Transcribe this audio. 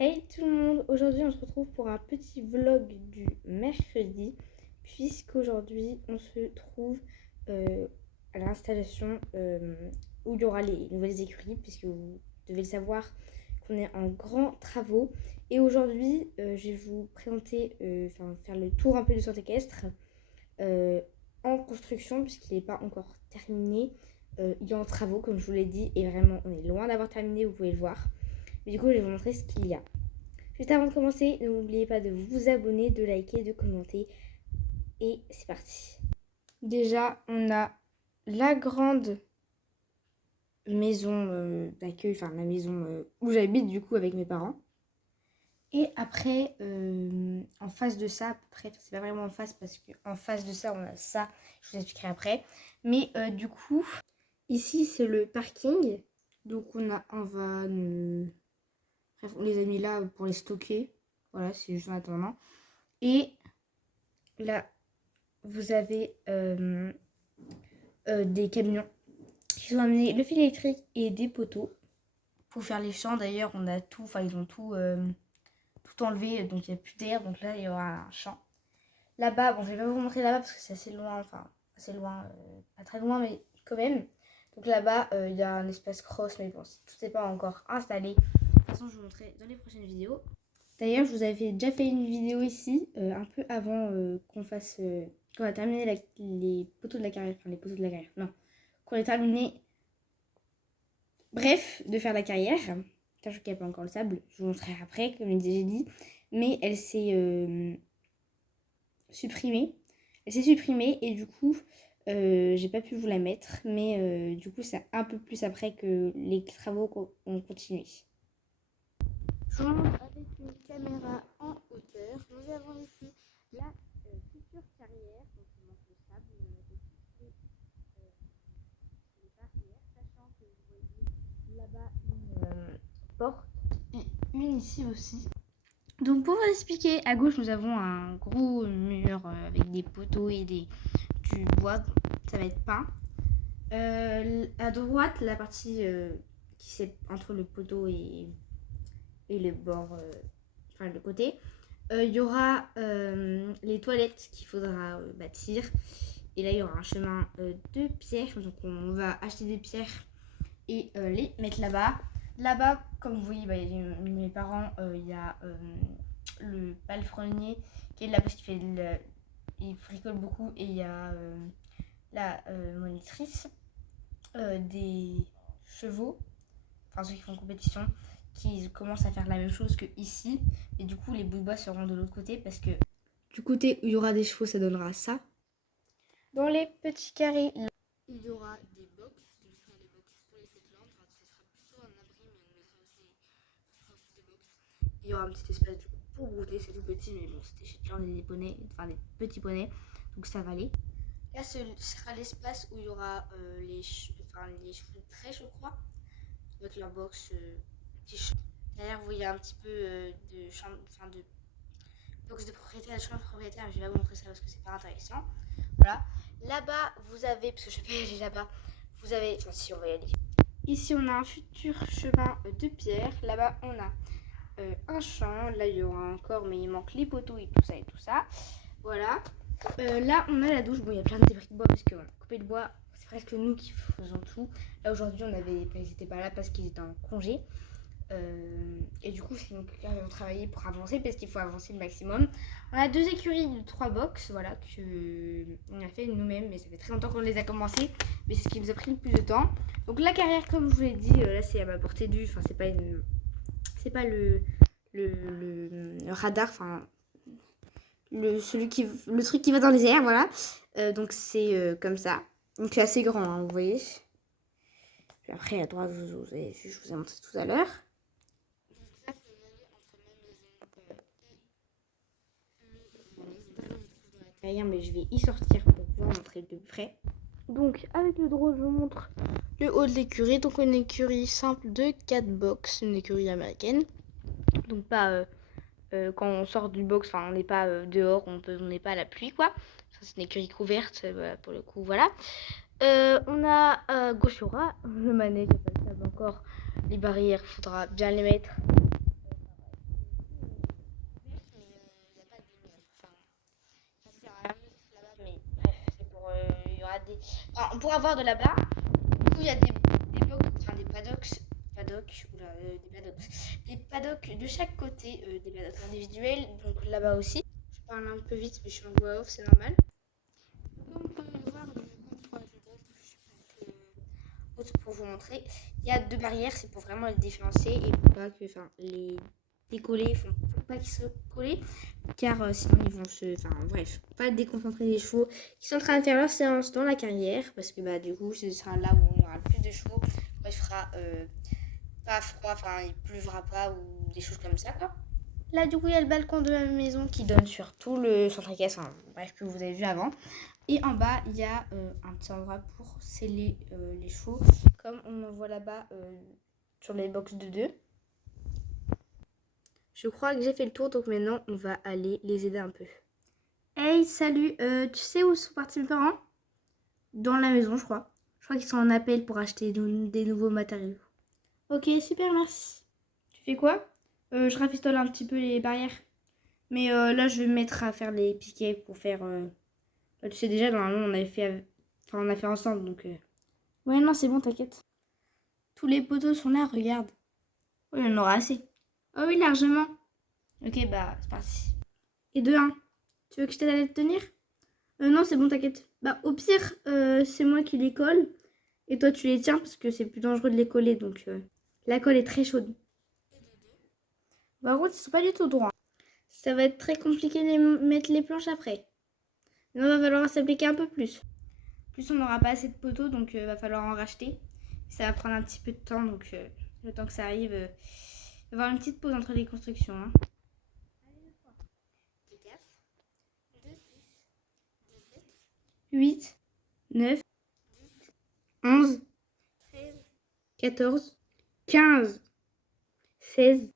Hey tout le monde, aujourd'hui on se retrouve pour un petit vlog du mercredi puisqu'aujourd'hui on se trouve à l'installation où il y aura les nouvelles écuries puisque vous devez le savoir qu'on est en grands travaux et aujourd'hui je vais vous présenter, faire le tour un peu du centre équestre en construction puisqu'il n'est pas encore terminé. Il est en travaux comme je vous l'ai dit et vraiment on est loin d'avoir terminé, vous pouvez le voir. Mais du coup, je vais vous montrer ce qu'il y a. Juste avant de commencer, n'oubliez pas de vous abonner, de liker, de commenter. Et c'est parti. Déjà, on a la grande maison d'accueil, enfin la maison où j'habite du coup avec mes parents. Et après, en face de ça, à peu près, c'est pas vraiment en face parce qu'en face de ça, on a ça, je vous expliquerai après. Mais du coup, ici c'est le parking. Donc on a un van. Bref, on les a mis là pour les stocker. Voilà, c'est juste en attendant. Et là, vous avez des camions qui ont amené le fil électrique et des poteaux pour faire les champs. D'ailleurs, on a tout, enfin ils ont tout enlevé, donc il n'y a plus d'air. Donc là, il y aura un champ. Là-bas, bon, je vais pas vous montrer là-bas parce que c'est assez loin, pas très loin, mais quand même. Donc là-bas, il y a un espace cross, mais bon, tout n'est pas encore installé. De toute façon, je vous montrerai dans les prochaines vidéos. D'ailleurs, je vous avais déjà fait une vidéo ici, un peu avant qu'on a terminé les poteaux de la carrière. Enfin, les poteaux de la carrière, non. Qu'on a terminé, bref, de faire la carrière. Sachant qu'il n'y a pas encore le sable, je vous montrerai après, comme j'ai dit. Mais elle s'est supprimée. Elle s'est supprimée et du coup, j'ai pas pu vous la mettre. Mais du coup, c'est un peu plus après que les travaux ont continué. Je vous montre avec une caméra en hauteur. Nous avons ici la future carrière. Donc il manque le sable, les barrières, sachant que vous voyez là-bas une porte et une ici aussi. Donc pour vous expliquer, à gauche nous avons un gros mur avec des poteaux et du bois. Ça va être peint. À droite, la partie qui est entre le poteau et le bord, enfin le côté, il y aura les toilettes qu'il faudra bâtir. Et là, il y aura un chemin de pierres. Donc, on va acheter des pierres et les mettre là-bas. Là-bas, comme vous voyez, mes parents, il y a le palefrenier qui est là parce il bricole beaucoup. Et il y a la monitrice des chevaux, enfin ceux qui font compétition, qui commencent à faire la même chose que ici. Et du coup, les bouts de bois seront de l'autre côté parce que du côté où il y aura des chevaux, ça donnera ça. Dans les petits carrés, il y aura des box. Donc, ce sera des box pour les féclandes. Enfin, ce sera plutôt un abri, mais on mettra aussi des box. Il y aura un petit espace du coup pour brouter. C'est tout petit, mais bon, c'était chez Clan des poneys, enfin des petits poneys. Donc, ça va aller. Là, ce sera l'espace où il y aura les chevaux de trèche, je crois, avec leur box petit champ. Derrière, vous voyez un petit peu de chambre, enfin de box de propriétaire, de chambre de propriétaire. Je vais pas vous montrer ça parce que c'est pas intéressant. Voilà. Là-bas, vous avez, parce que je vais pas y aller là-bas, vous avez, enfin si on va y aller. Ici, on a un futur chemin de pierre. Là-bas, on a un champ. Là, il y aura encore, mais il manque les poteaux et tout ça et tout ça. Voilà. Là, on a la douche. Bon, il y a plein de débris de bois parce qu'on a coupé le bois. C'est presque nous qui faisons tout. Là, aujourd'hui, ils n'étaient pas là parce qu'ils étaient en congé. Et du coup, c'est nous qui avons travaillé pour avancer parce qu'il faut avancer le maximum. On a 2 écuries de 3 box, voilà, qu'on a fait nous-mêmes, mais ça fait très longtemps qu'on les a commencés, mais c'est ce qui nous a pris le plus de temps. Donc la carrière, comme je vous l'ai dit, là c'est à ma portée de vue, enfin c'est pas le radar, enfin le truc qui va dans les airs, voilà. Donc c'est comme ça. Donc c'est assez grand, hein, vous voyez. Puis après à droite, je vous ai montré tout à l'heure. Mais je vais y sortir pour vous montrer de près. Donc avec le drone, je vous montre le haut de l'écurie. Donc une écurie simple de 4 box, une écurie américaine. Donc pas quand on sort du box, enfin on n'est pas dehors, on n'est pas à la pluie quoi. C'est une écurie couverte, voilà, pour le coup, voilà. On a à gauche, il y aura le manège, il n'y a pas de sable encore. Les barrières, il faudra bien les mettre. on pourra voir de là-bas. Du coup, il y a des paddocks de chaque côté, des paddocks individuels, donc là-bas aussi. Je parle un peu vite, mais je suis en voix off, c'est normal. Comme vous pouvez le voir, pour vous montrer, il y a 2 barrières, c'est pour vraiment les différencier et pour pas que, les décoller, faut pas qu'ils se collent, car sinon ils vont bref, pas déconcentrer les chevaux qui sont en train de faire leur séance dans la carrière, parce que du coup ce sera là où on aura plus de chevaux, quand il fera pas froid, il pleuvra pas ou des choses comme ça quoi. Là du coup il y a le balcon de ma maison qui donne sur tout le centre équestre, bref, que vous avez vu avant. Et en bas, il y a un petit endroit pour sceller les chevaux, comme on en voit là-bas sur les box de 2. Je crois que j'ai fait le tour, donc maintenant, on va aller les aider un peu. Hey, salut, tu sais où sont partis mes parents? Dans la maison, je crois. Je crois qu'ils sont en appel pour acheter des nouveaux matériaux. Ok, super, merci. Tu fais quoi? Je rafistole un petit peu les barrières. Mais là, je vais me mettre à faire les piquets pour faire... tu sais déjà, normalement, on a fait ensemble, donc... Ouais, non, c'est bon, t'inquiète. Tous les poteaux sont là, regarde. Oui, il y en aura assez. Oh oui, largement. Ok, c'est parti. Et de 1. Tu veux que je t'aide à les tenir? Non, c'est bon, t'inquiète. Au pire, c'est moi qui les colle. Et toi, tu les tiens parce que c'est plus dangereux de les coller. Donc, la colle est très chaude. Par contre, ils sont pas du tout droits. Ça va être très compliqué de mettre les planches après. Il va falloir s'appliquer un peu plus. Plus, on n'aura pas assez de poteaux, donc va falloir en racheter. Ça va prendre un petit peu de temps, donc le temps que ça arrive, il va y avoir une petite pause entre les constructions. 8, 9, 11, 14, 15, 16,